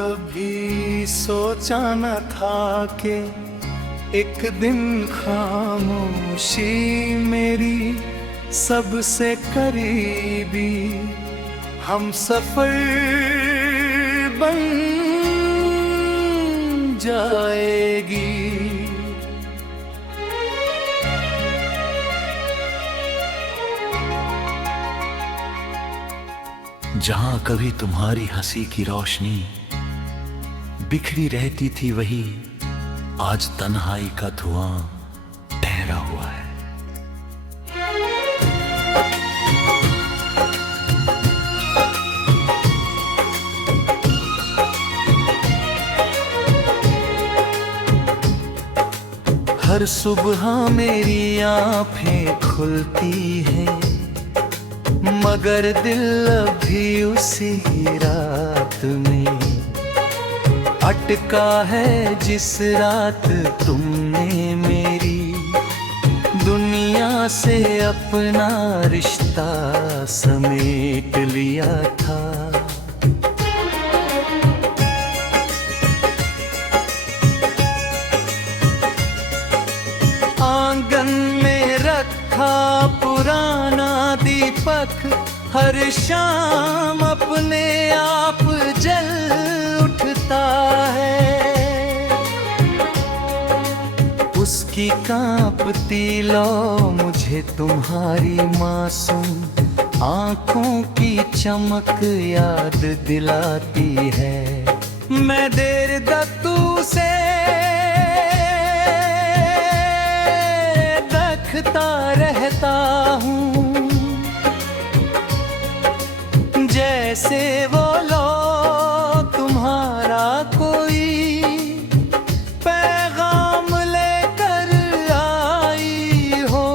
कभी सोचा न था कि एक दिन खामोशी मेरी सबसे करीबी हम सफर बन जाएगी। जहां कभी तुम्हारी हंसी की रोशनी बिखरी रहती थी, वही आज तन्हाई का धुआं ठहरा हुआ है। हर सुबह मेरी आँखें खुलती हैं, मगर दिल अभी उसी रात में अटका है जिस रात तुमने मेरी दुनिया से अपना रिश्ता समेट लिया था। आंगन में रखा पुराना दीपक हर शाम अपने आप जल उठता है। उसकी कांपती लौ मुझे तुम्हारी मासूम आंखों की चमक याद दिलाती है। मैं देर दत्तू से देखता रहता हूँ, जैसे वो लो तुम्हारा कोई पैगाम लेकर आई हो।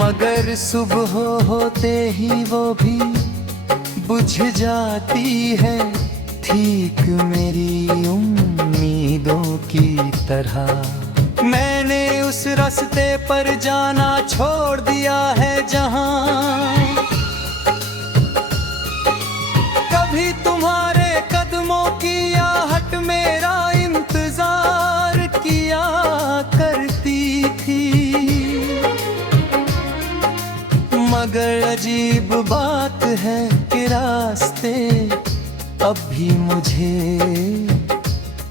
मगर सुबह होते ही वो भी बुझ जाती है, ठीक मेरी उम्मीदों की तरह। मैंने उस रास्ते पर जाना छोड़ दिया है जहां कभी तुम्हारे कदमों की आहट मेरा इंतजार किया करती थी। मगर अजीब बात है कि रास्ते अब भी मुझे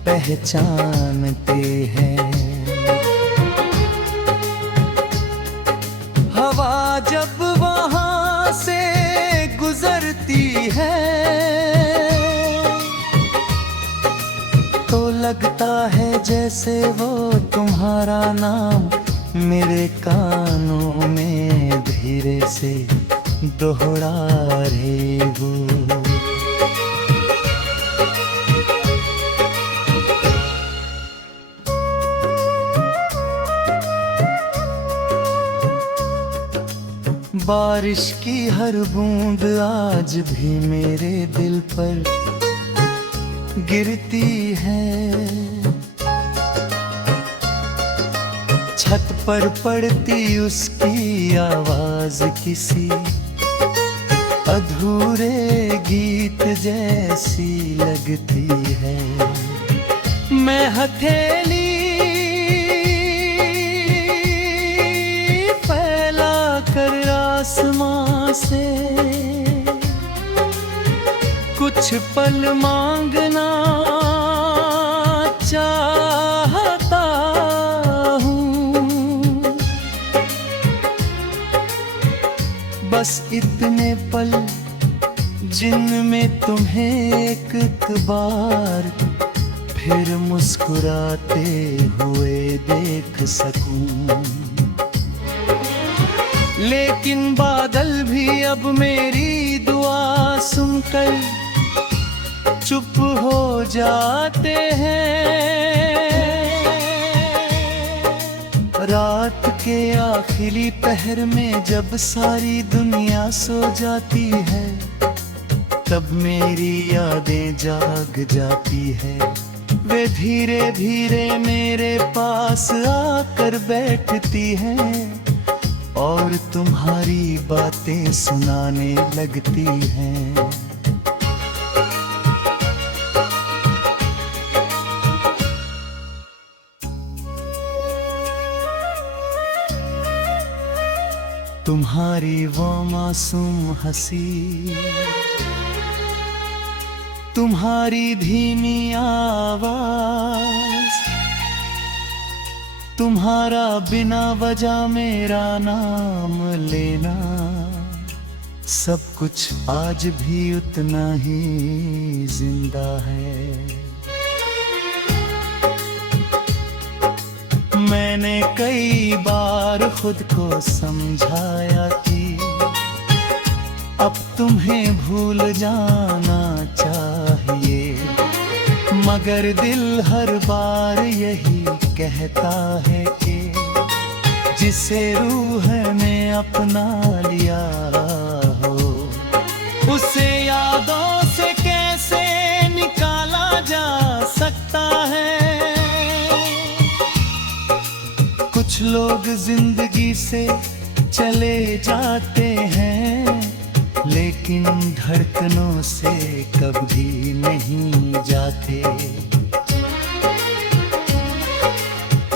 पहचानते हैं। हवा जब वहां से गुजरती है तो लगता है जैसे वो तुम्हारा नाम मेरे कानों में धीरे से दोहरा रहे हो। बारिश की हर बूंद आज भी मेरे दिल पर गिरती है। छत पर पड़ती उसकी आवाज किसी अधूरे गीत जैसी लगती है। मैं हथेली आसमां से कुछ पल मांगना चाहता हूँ, बस इतने पल जिनमें तुम्हें एक बार फिर मुस्कुराते हुए देख सकूं। लेकिन बादल भी अब मेरी दुआ सुनकर चुप हो जाते हैं। रात के आखिरी पहर में जब सारी दुनिया सो जाती है, तब मेरी यादें जाग जाती है। वे धीरे धीरे मेरे पास आकर बैठती हैं और तुम्हारी बातें सुनाने लगती हैं। तुम्हारी वो मासूम हंसी, तुम्हारी धीमी आवाज, तुम्हारा बिना वजह मेरा नाम लेना, सब कुछ आज भी उतना ही जिंदा है। मैंने कई बार खुद को समझाया कि अब तुम्हें भूल जाना चाहिए, मगर दिल हर बार यही कहता है कि जिसे रूह ने अपना लिया हो, उसे यादों से कैसे निकाला जा सकता है। कुछ लोग जिंदगी से चले जाते हैं, लेकिन धड़कनों से कभी नहीं जाते।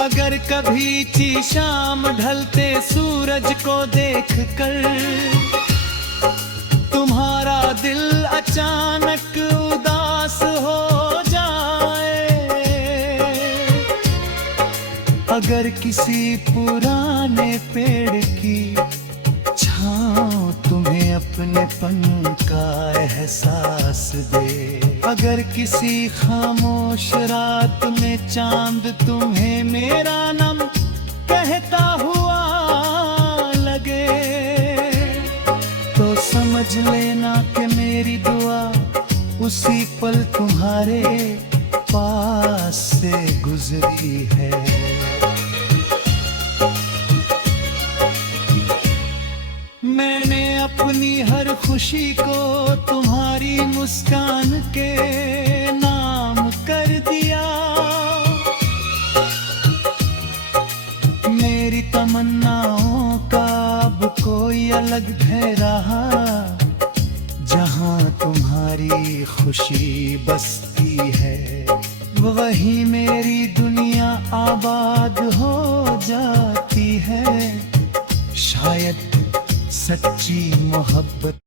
अगर कभी ची शाम ढलते सूरज को देखकर तुम्हारा दिल अचानक उदास हो जाए, अगर किसी पुराने पेड़ की छाँव तुम्हें अपनेपन का एहसास दे, अगर किसी खामोश रात में चांद तुम्हें मेरा नाम कहता हुआ लगे, तो समझ लेना कि मेरी दुआ उसी पल तुम्हारे पास से गुजरी है। मैंने अपनी हर खुशी को तुम्हारी मुस्कान के नाम कर दिया, मेरी तमन्नाओं का अब कोई अलग ठहरा, जहां तुम्हारी खुशी बसती है वही मेरी दुनिया आबाद हो जाती है। शायद सच्ची मोहब्बत